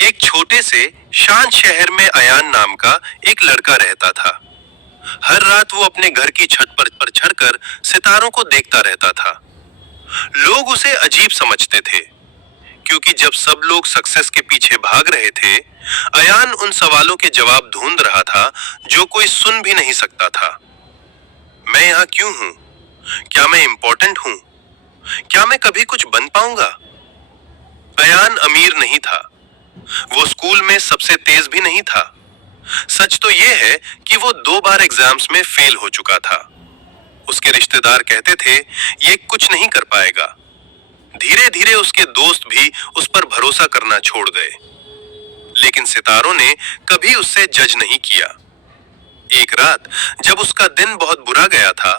एक छोटे से शांत शहर में अयान नाम का एक लड़का रहता था। हर रात वो अपने घर की छत पर चढ़कर सितारों को देखता रहता था। लोग उसे अजीब समझते थे, क्योंकि जब सब लोग सक्सेस के पीछे भाग रहे थे, अयान उन सवालों के जवाब ढूंढ रहा था जो कोई सुन भी नहीं सकता था। मैं यहाँ क्यों हूँ? क्या मैं इंपॉर्टेंट हूँ? क्या मैं कभी कुछ बन पाऊंगा? अयान अमीर नहीं था, वो स्कूल में सबसे तेज भी नहीं था। सच तो ये है कि वो 2 बार एग्जाम्स में फेल हो चुका था। उसके रिश्तेदार कहते थे ये कुछ नहीं कर पाएगा। धीरे धीरे उसके दोस्त भी उस पर भरोसा करना छोड़ गए। लेकिन सितारों ने कभी उससे जज नहीं किया। एक रात जब उसका दिन बहुत बुरा गया था,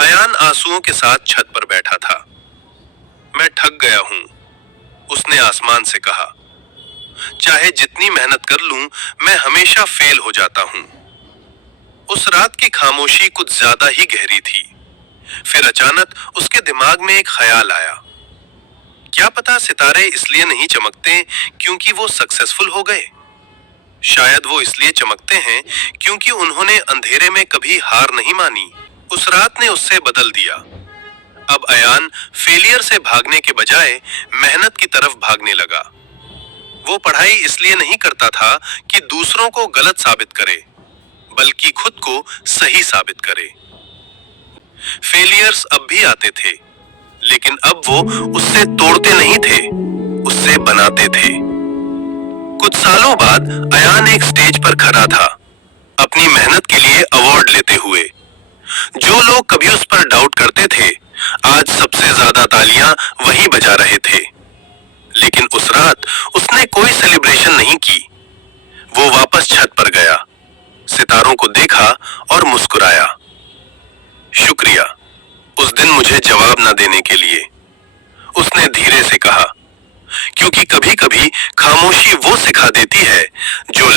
अयान आंसुओं के साथ छत पर बैठा था। मैं थक गया हूं, उसने आसमान से कहा। चाहे जितनी मेहनत कर लूं, मैं हमेशा फेल हो जाता हूं। उस रात की खामोशी कुछ ज्यादा ही गहरी थी। फिर अचानक उसके दिमाग में एक ख्याल आया। क्या पता सितारे इसलिए नहीं चमकते क्योंकि वो सक्सेसफुल हो गए। शायद वो इसलिए चमकते हैं क्योंकि उन्होंने अंधेरे में कभी हार नहीं मानी। उस रात ने उससे बदल दिया। अब अयान फेलियर से भागने के बजाय मेहनत की तरफ भागने लगा। वो पढ़ाई इसलिए नहीं करता था कि दूसरों को गलत साबित करे, बल्कि खुद को सही साबित करे। फेलियर्स अब भी आते थे, लेकिन अब वो उससे तोड़ते नहीं थे, उससे बनाते थे। कुछ सालों बाद अयान एक स्टेज पर खड़ा था, अपनी मेहनत के लिए अवार्ड लेते हुए। जो लोग कभी उस पर डाउट करते थे, आज सबसे ज्यादा तालियां वही बजा रहे थे। लेकिन उस रात उसने कोई सेलिब्रेशन नहीं की। वो वापस छत पर गया, सितारों को देखा और मुस्कुराया। शुक्रिया, उस दिन मुझे जवाब न देने के लिए, उसने धीरे से कहा। क्योंकि कभी कभी खामोशी वो सिखा देती है जो